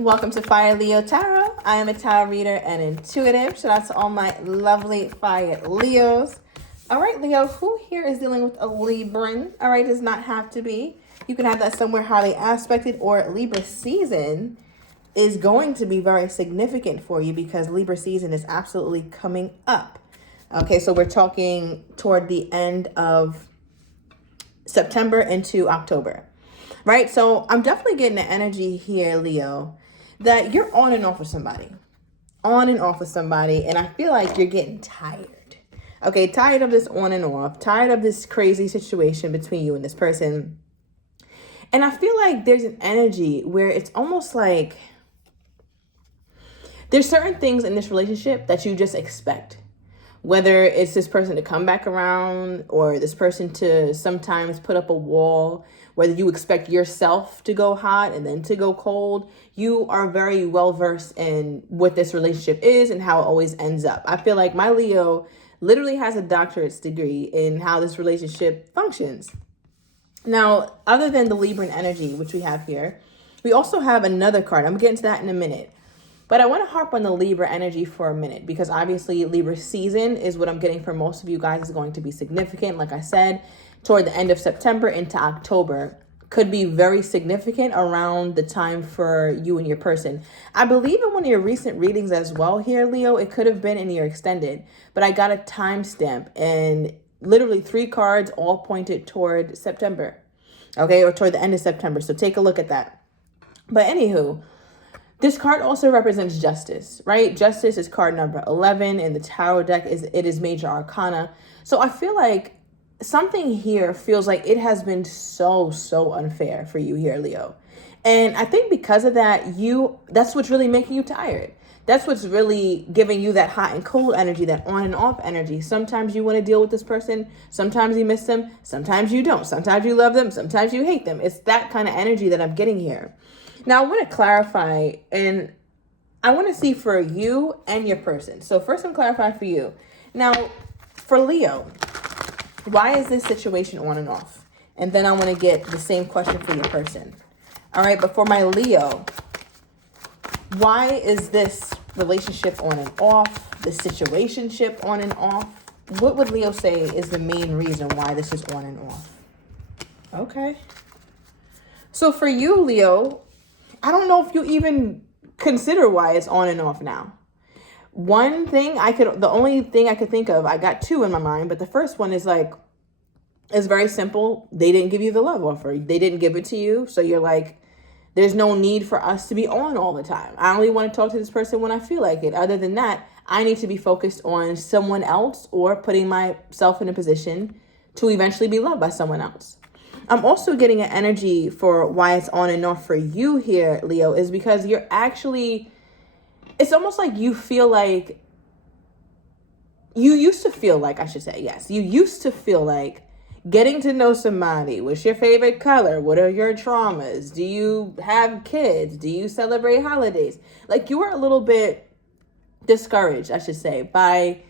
Welcome to Fire Leo Tarot. I am a tarot reader and intuitive. Shout out to all my lovely fire Leos. All right, Leo, who here is dealing with a Libran? All right, does not have to be. You can have that somewhere highly aspected, or Libra season is going to be very significant for you because Libra season is absolutely coming up. Okay, so we're talking toward the end of September into October, right? So I'm definitely getting the energy here, Leo, that you're on and off with somebody, and I feel like you're getting tired. Okay, tired of this on and off, tired of this crazy situation between you and this person. And I feel like there's an energy where it's almost like there's certain things in this relationship that you just expect. Whether it's this person to come back around or this person to sometimes put up a wall, whether you expect yourself to go hot and then to go cold, you are very well versed in what this relationship is and how it always ends up. I feel like my Leo literally has a doctorate's degree in how this relationship functions. Now, other than the Libran energy, which we have here, we also have another card. I'm going to get into that in a minute. But I want to harp on the Libra energy for a minute because obviously Libra season is what I'm getting for most of you guys is going to be significant. Like I said, toward the end of September into October could be very significant around the time for you and your person. I believe in one of your recent readings as well here, Leo. It could have been in your extended, but I got a timestamp and literally 3 cards all pointed toward September, okay, or toward the end of September. So take a look at that. But anywho, this card also represents justice, right? Justice is card number 11 in the tarot deck. It is major arcana. So I feel like something here feels like it has been so unfair for you here, Leo. And I think because of that, that's what's really making you tired. That's what's really giving you that hot and cold energy, that on and off energy. Sometimes you want to deal with this person. Sometimes you miss them. Sometimes you don't. Sometimes you love them. Sometimes you hate them. It's that kind of energy that I'm getting here. Now, I want to clarify, and I want to see for you and your person. So first, I'm clarifying for you. Now, for Leo, why is this situation on and off? And then I want to get the same question for your person. All right, but for my Leo, why is this relationship on and off, the situationship on and off? What would Leo say is the main reason why this is on and off? Okay. So for you, Leo, I don't know if you even consider why it's on and off now. The only thing I could think of, I got 2 in my mind, but the first one is like, it's very simple. They didn't give you the love offer. They didn't give it to you. So you're like, there's no need for us to be on all the time. I only want to talk to this person when I feel like it. Other than that, I need to be focused on someone else or putting myself in a position to eventually be loved by someone else. I'm also getting an energy for why it's on and off for you here, Leo, is because you're actually, it's almost like you feel like, you used to feel like getting to know somebody. What's your favorite color? What are your traumas? Do you have kids? Do you celebrate holidays? Like you were a little bit discouraged, I should say, by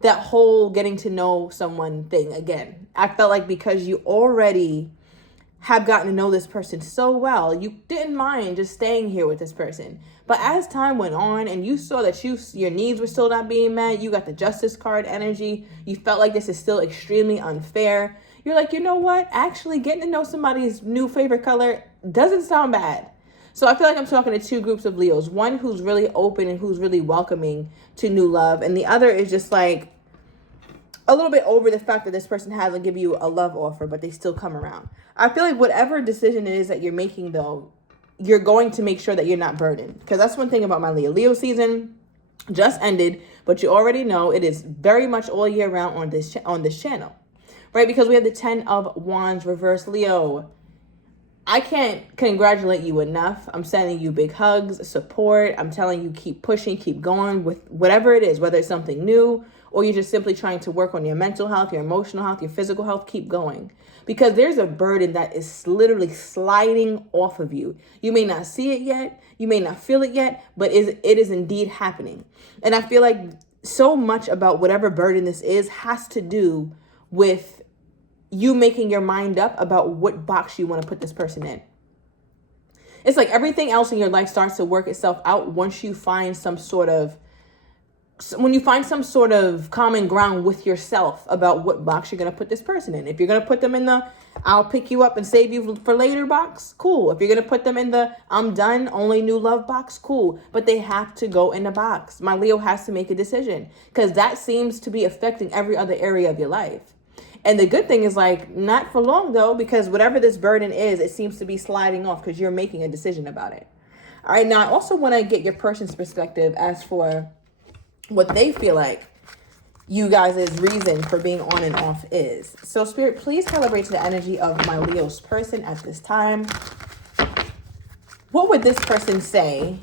that whole getting to know someone thing again. I felt like because you already have gotten to know this person so well, you didn't mind just staying here with this person. But as time went on and you saw that your needs were still not being met, you got the justice card energy, you felt like this is still extremely unfair. You're like, you know what? Actually, getting to know somebody's new favorite color doesn't sound bad. So I feel like I'm talking to 2 groups of Leos. One who's really open and who's really welcoming to new love. And the other is just like a little bit over the fact that this person hasn't given you a love offer, but they still come around. I feel like whatever decision it is that you're making, though, you're going to make sure that you're not burdened. Because that's one thing about my Leo. Leo season just ended, but you already know it is very much all year round on this channel, right? Because we have the 10 of Wands reverse, Leo. I can't congratulate you enough. I'm sending you big hugs, support. I'm telling you, keep pushing, keep going with whatever it is, whether it's something new or you're just simply trying to work on your mental health, your emotional health, your physical health, keep going. Because there's a burden that is literally sliding off of you. You may not see it yet, you may not feel it yet, but it is indeed happening. And I feel like so much about whatever burden this is has to do with you making your mind up about what box you want to put this person in. It's like everything else in your life starts to work itself out once you find some sort of common ground with yourself about what box you're going to put this person in. If you're going to put them in the I'll pick you up and save you for later box, cool. If you're going to put them in the I'm done, only new love box, cool. But they have to go in the box. My Leo has to make a decision, because that seems to be affecting every other area of your life. And the good thing is, like, not for long though, because whatever this burden is, it seems to be sliding off because you're making a decision about it. All right. Now I also want to get your person's perspective as for what they feel like you guys' reason for being on and off is. So Spirit, please calibrate to the energy of my Leo's person at this time. What would this person say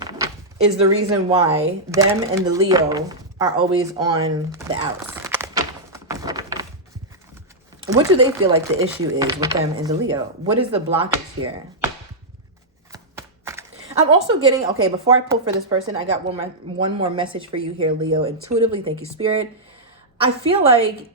is the reason why them and the Leo are always on the outs? What do they feel like the issue is with them and the Leo? What is the blockage here? I'm also getting, okay, before I pull for this person, I got one more message for you here, Leo. Intuitively, thank you, Spirit. I feel like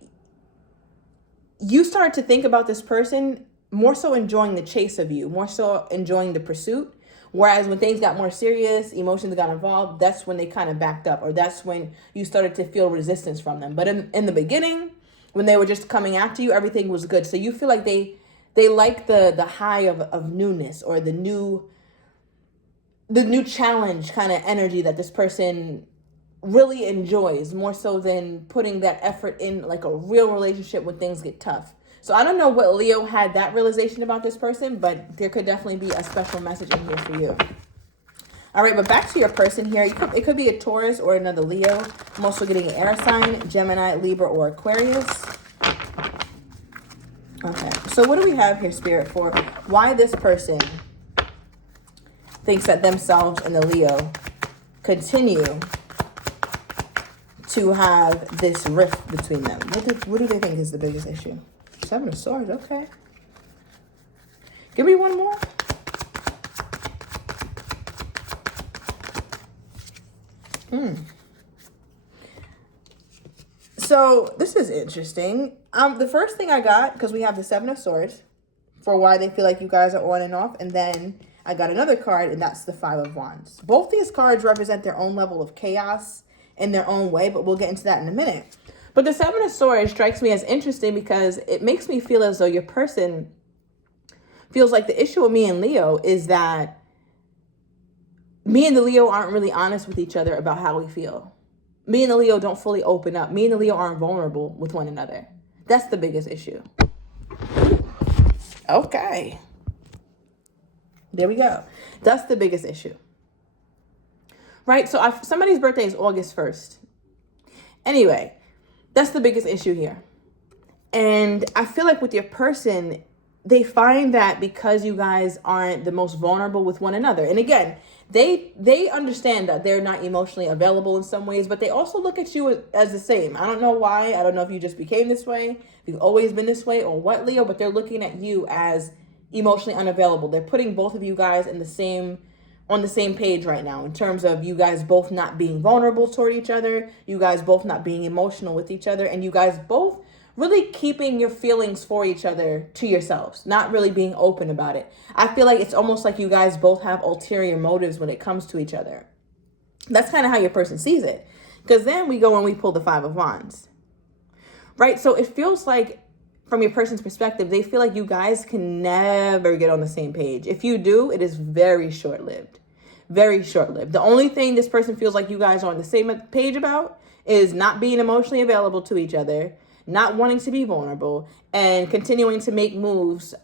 you start to think about this person more so enjoying the chase of you, more so enjoying the pursuit. Whereas when things got more serious, emotions got involved, that's when they kind of backed up, or that's when you started to feel resistance from them. But in the beginning, when they were just coming after you, everything was good. So you feel like they like the high of newness, or the new challenge kind of energy that this person really enjoys, more so than putting that effort in like a real relationship when things get tough. So I don't know what Leo had that realization about this person, but there could definitely be a special message in here for you. All right, but back to your person here. It could be a Taurus or another Leo. I'm also getting an air sign, Gemini, Libra, or Aquarius. Okay, so what do we have here, Spirit, for why this person thinks that themselves and the Leo continue to have this rift between them? What do they think is the biggest issue? Seven of Swords, okay. Give me one more. So this is interesting. The first thing I got, because we have the Seven of Swords for why they feel like you guys are on and off, and then I got another card, and that's the Five of Wands. Both these cards represent their own level of chaos in their own way, but we'll get into that in a minute. But the Seven of Swords strikes me as interesting because it makes me feel as though your person feels like the issue with me and Leo is that me and the Leo aren't really honest with each other about how we feel. Me and the Leo don't fully open up. Me and the Leo aren't vulnerable with one another. That's the biggest issue. Okay. There we go. That's the biggest issue. Right? So somebody's birthday is August 1st. Anyway, that's the biggest issue here. And I feel like with your person, they find that because you guys aren't the most vulnerable with one another. And again, they understand that they're not emotionally available in some ways, but they also look at you as the same. I don't know why. I don't know if you just became this way, if you've always been this way, or what, Leo, but they're looking at you as emotionally unavailable. They're putting both of you guys on the same page right now in terms of you guys both not being vulnerable toward each other, you guys both not being emotional with each other, and you guys both really keeping your feelings for each other to yourselves, not really being open about it. I feel like it's almost like you guys both have ulterior motives when it comes to each other. That's kind of how your person sees it. Because then we go and we pull the Five of Wands. Right? So it feels like, from your person's perspective, they feel like you guys can never get on the same page. If you do, it is very short-lived. Very short-lived. The only thing this person feels like you guys are on the same page about is not being emotionally available to each other, not wanting to be vulnerable, and continuing to make moves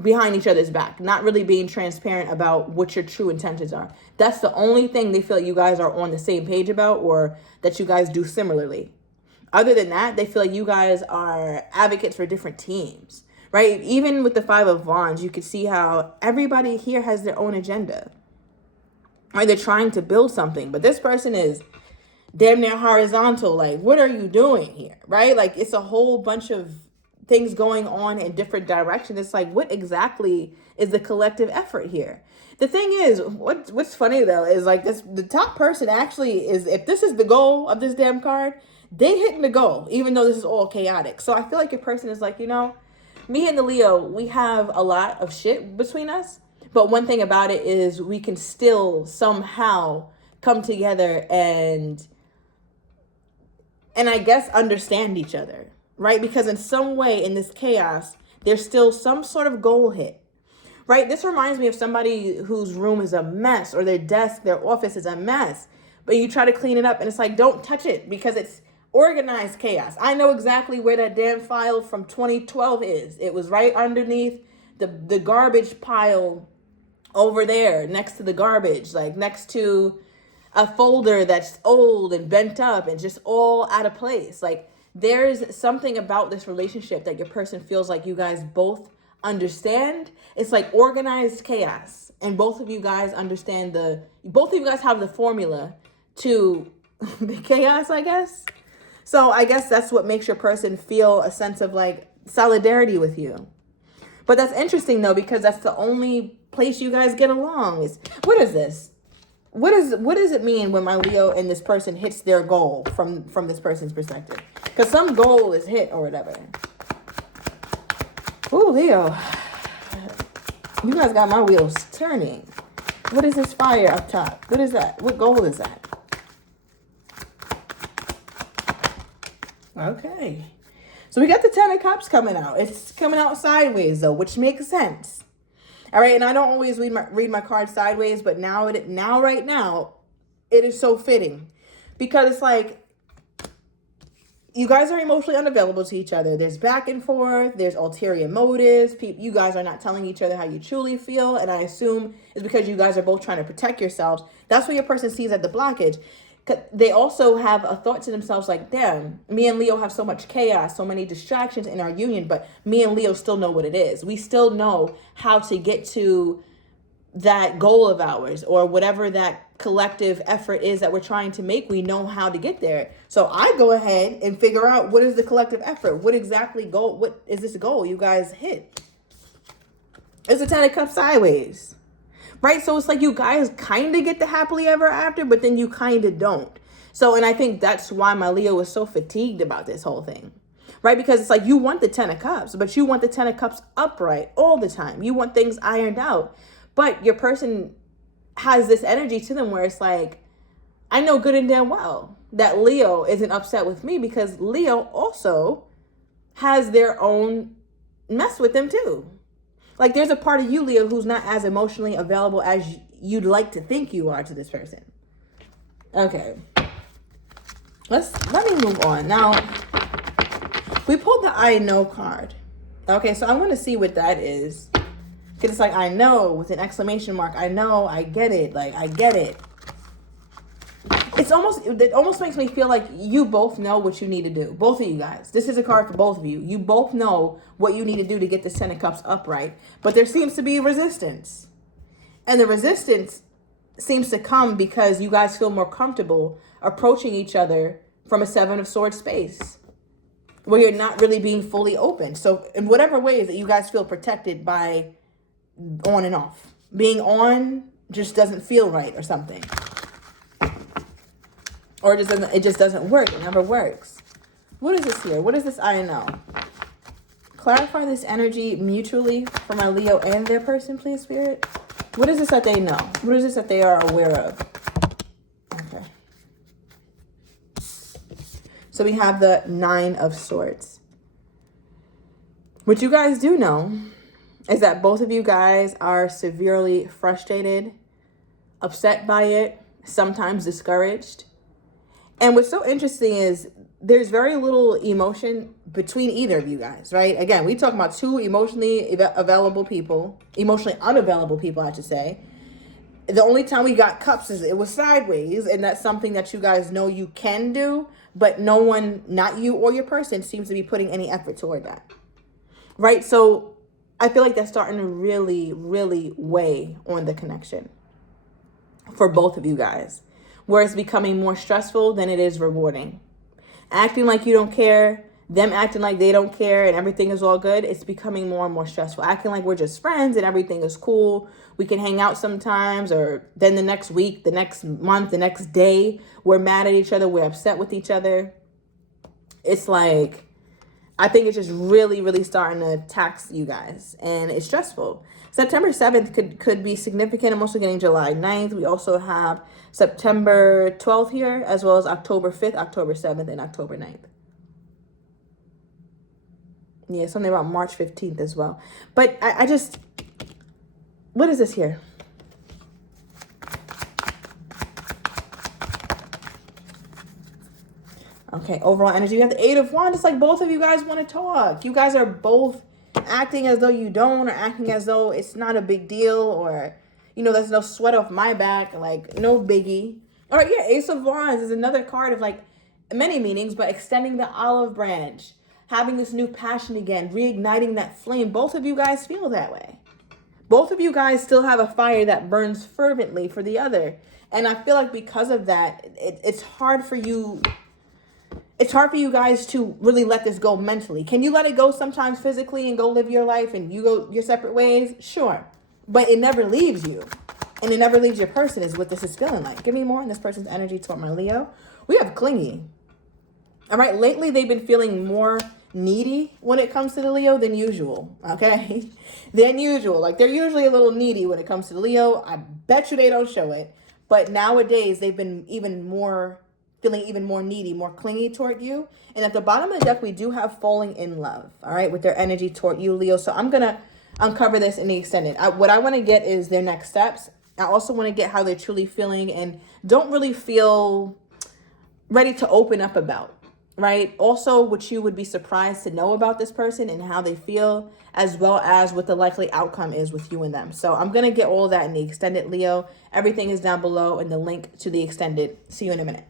behind each other's back, not really being transparent about what your true intentions are. That's the only thing they feel like you guys are on the same page about, or that you guys do similarly. Other than that, they feel like you guys are advocates for different teams, right? Even with the Five of Wands, you can see how everybody here has their own agenda, right? They're trying to build something, but this person is damn near horizontal. Like, what are you doing here, right? Like, it's a whole bunch of things going on in different directions. It's like, what exactly is the collective effort here? The thing is, what's funny though is like the top person actually is, if this is the goal of this damn card, they hitting the goal, even though this is all chaotic. So I feel like your person is like, me and the Leo, we have a lot of shit between us, But one thing about it is we can still somehow come together and I guess understand each other, right? Because in some way in this chaos, there's still some sort of goal hit, right? This reminds me of somebody whose room is a mess, or their desk, their office is a mess, but you try to clean it up and it's like, don't touch it because it's organized chaos. I know exactly where that damn file from 2012 is. It was right underneath the garbage pile over there, next to the garbage, like next to a folder that's old and bent up and just all out of place. Like, there's something about this relationship that your person feels like you guys both understand. It's like organized chaos, and both of you guys understand both of you guys have the formula to the chaos, I guess. So I guess that's what makes your person feel a sense of like solidarity with you. But that's interesting though, because that's the only place you guys get along. What is this? What does it mean when my Leo and this person hits their goal from this person's perspective? Because some goal is hit or whatever. Ooh, Leo. You guys got my wheels turning. What is this fire up top? What is that? What goal is that? Okay. So we got the Ten of Cups coming out. It's coming out sideways though, which makes sense. All right, and I don't always read my cards sideways, but right now, it is so fitting. Because it's like, you guys are emotionally unavailable to each other. There's back and forth. There's ulterior motives. You guys are not telling each other how you truly feel. And I assume it's because you guys are both trying to protect yourselves. That's what your person sees as the blockage. They also have a thought to themselves like, damn, me and Leo have so much chaos, so many distractions in our union, but me and Leo still know what it is. We still know how to get to that goal of ours, or whatever that collective effort is that we're trying to make. We know how to get there. So I go ahead and figure out, what is the collective effort? What is this goal you guys hit? It's a Ten of Cups sideways. Right? So it's like you guys kind of get the happily ever after, but then you kind of don't. So, and I think that's why my Leo is so fatigued about this whole thing. Right? Because it's like, you want the Ten of Cups, but you want the Ten of Cups upright all the time. You want things ironed out. But your person has this energy to them where it's like, I know good and damn well that Leo isn't upset with me, because Leo also has their own mess with them too. Like, there's a part of you, Leo, who's not as emotionally available as you'd like to think you are to this person. Okay. Let me move on. Now, we pulled the I know card. Okay, so I want to see what that is. Because it's like, I know, with an exclamation mark. I know, I get it. Like, I get it. It almost makes me feel like you both know what you need to do. Both of you guys. This is a card for both of you. You both know what you need to do to get the Ten of Cups upright. But there seems to be resistance. And the resistance seems to come because you guys feel more comfortable approaching each other from a Seven of Swords space, where you're not really being fully open. So in whatever ways that you guys feel protected by on and off. Being on just doesn't feel right or something. Or it just doesn't work. It never works. What is this here? What is this I know? Clarify this energy mutually for my Leo and their person, please, Spirit. What is this that they know? What is this that they are aware of? Okay. So we have the Nine of Swords. What you guys do know is that both of you guys are severely frustrated, upset by it, sometimes discouraged. And what's so interesting is there's very little emotion between either of you guys, right? Again, we talking about two emotionally unavailable people, I should say. The only time we got cups is it was sideways, and that's something that you guys know you can do, but no one, not you or your person, seems to be putting any effort toward that, right? So I feel like that's starting to really, really weigh on the connection for both of you guys, where it's becoming more stressful than it is rewarding. Acting like you don't care, them acting like they don't care and everything is all good, it's becoming more and more stressful. Acting like we're just friends and everything is cool. We can hang out sometimes, or then the next week, the next month, the next day, we're mad at each other, we're upset with each other. It's like, I think it's just really, really starting to tax you guys, and it's stressful. September 7th could be significant. I'm also getting July 9th. We also have September 12th here, as well as October 5th, October 7th, and October 9th. Yeah, something about March 15th as well. But I just, what is this here? Okay, overall energy. You have the Eight of Wands. It's like both of you guys want to talk. You guys are both acting as though you don't, or acting as though it's not a big deal, or, you know, there's no sweat off my back, like no biggie. All right, yeah, Ace of Wands is another card of like many meanings, but extending the olive branch, having this new passion again, reigniting that flame. Both of you guys feel that way. Both of you guys still have a fire that burns fervently for the other. And I feel like because of that, it's hard for you. It's hard for you guys to really let this go mentally. Can you let it go sometimes physically and go live your life and you go your separate ways? Sure. But it never leaves you. And it never leaves your person is what this is feeling like. Give me more on this person's energy toward my Leo. We have clingy. All right. Lately, they've been feeling more needy when it comes to the Leo than usual. Okay. Than usual. Like they're usually a little needy when it comes to the Leo. I bet you they don't show it. But nowadays, they've been feeling even more needy, more clingy toward you. And at the bottom of the deck, we do have falling in love, all right, with their energy toward you, Leo. So I'm going to uncover this in the extended. What I want to get is their next steps. I also want to get how they're truly feeling and don't really feel ready to open up about, right? Also, what you would be surprised to know about this person and how they feel, as well as what the likely outcome is with you and them. So I'm going to get all that in the extended, Leo. Everything is down below in the link to the extended. See you in a minute.